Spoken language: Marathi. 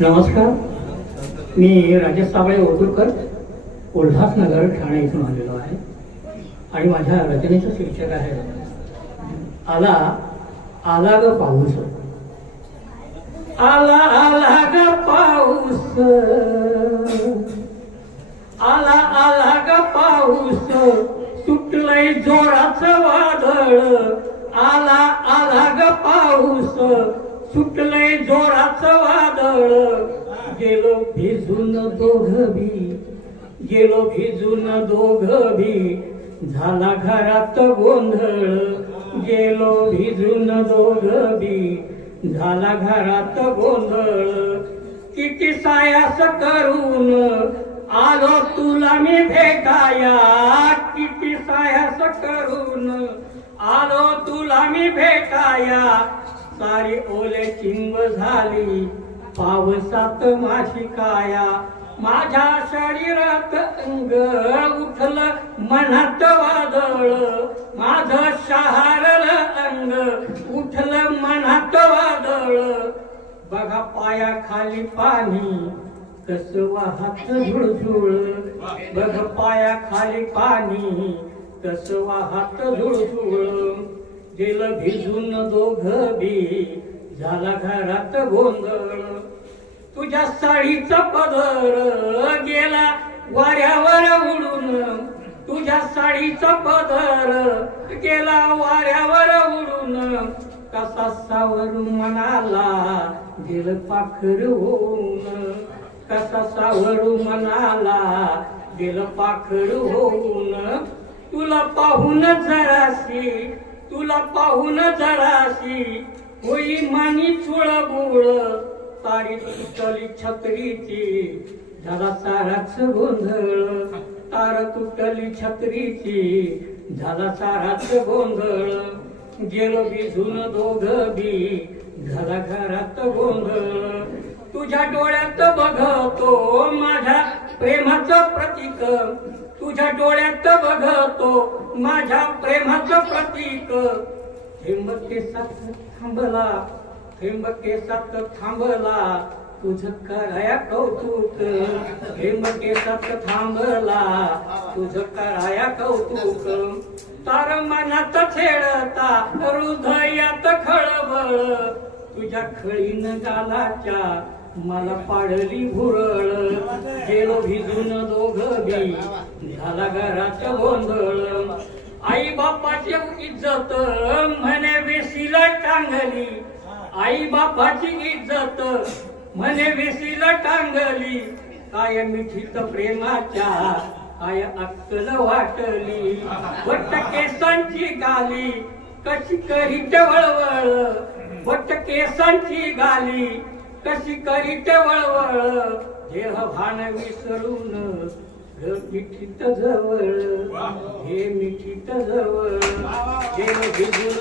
नमस्कार. मी राजेश साबळे ओतुरकर उल्हासनगर ठाणे इथून आलेलो आहे. आणि माझ्या रचनेचं शीर्षक आहे. आला आला ग पाऊस. आला आला ग पाऊस. आला आला ग पाऊस. सुटलंय जोराचं वादळ. आला आला ग पाऊस. सुटलंय जोराचं वादळ. गेलो भिजून दोघ बी गेलो भिजून दोघ बी झाला घरात गोंधळ. गेलो भिजून दोघ बी झाला घरात गोंधळ. किती सायास करून आलो तुला मी भेटाया. किती सायास करून आलो तुला मी भेटाया. सारी ओले चिंब झाली. पावसात माशी काया. माझ्या शरीरात अंग उठलं मनात वादळ. माझं शहारलं अंग उठलं मनात वादळ. बघा पाया खाली पाणी कस वाहत झुळझुळ. बघ पाया खाली पाणी कस वाहत झुळझुळ. गेलं भिजून दोघ बी. झाला घरात गोंधळ. तुझ्या साडीचा पदर गेला वाऱ्यावर उडून. तुझ्या साडीचा पदर गेला वाऱ्यावर उडून. कसा सावरून म्हणाला गेलं पाखर होऊन. कसा सावरू म्हणाला गेलं पाखर होऊन. तुला पाहून जराशी तुला पाहून जराशी होई मानी चुळबुळ तारी तुटली छत्रीची झाला साराच गोंधळ. तार तुटली छत्रीची झाला साराच गोंधळ. गेलो भिजून दोघ बी झाला घरात गोंधळ. तुझ्या डोळ्यात बघतो माझ्या प्रेमाचं प्रतीक. तुझ्या डोळ्यात बघतो माझ्या प्रेमाचं प्रतीक. थेंब केसात थांबला थेंब केसात थांबला तुझ कराया कौतुक. थेंब केसात थांबला तुझ कराया कौतुक. तार मनात छेडता हृदयात खळबळ. तुझ्या खळीन गालाच्या मला पाडली भुरळ. गेलो भिजून दोघ बी झाला घराचं गोंधळ. आई बापाची इज्जत म्हणे वेशीला टांगली. आई बापाची इज्जत म्हणे वेशीला टांगली. काय मिठीत प्रेमाच्या काय अक्कल वाटली. वट केसांची गाली कशी करीत वळवळ. वट केसांची गाली कशी करीत वळवळ देह भान विसरून मिठीत जवळ हे मिठीत जवळ देव भिजून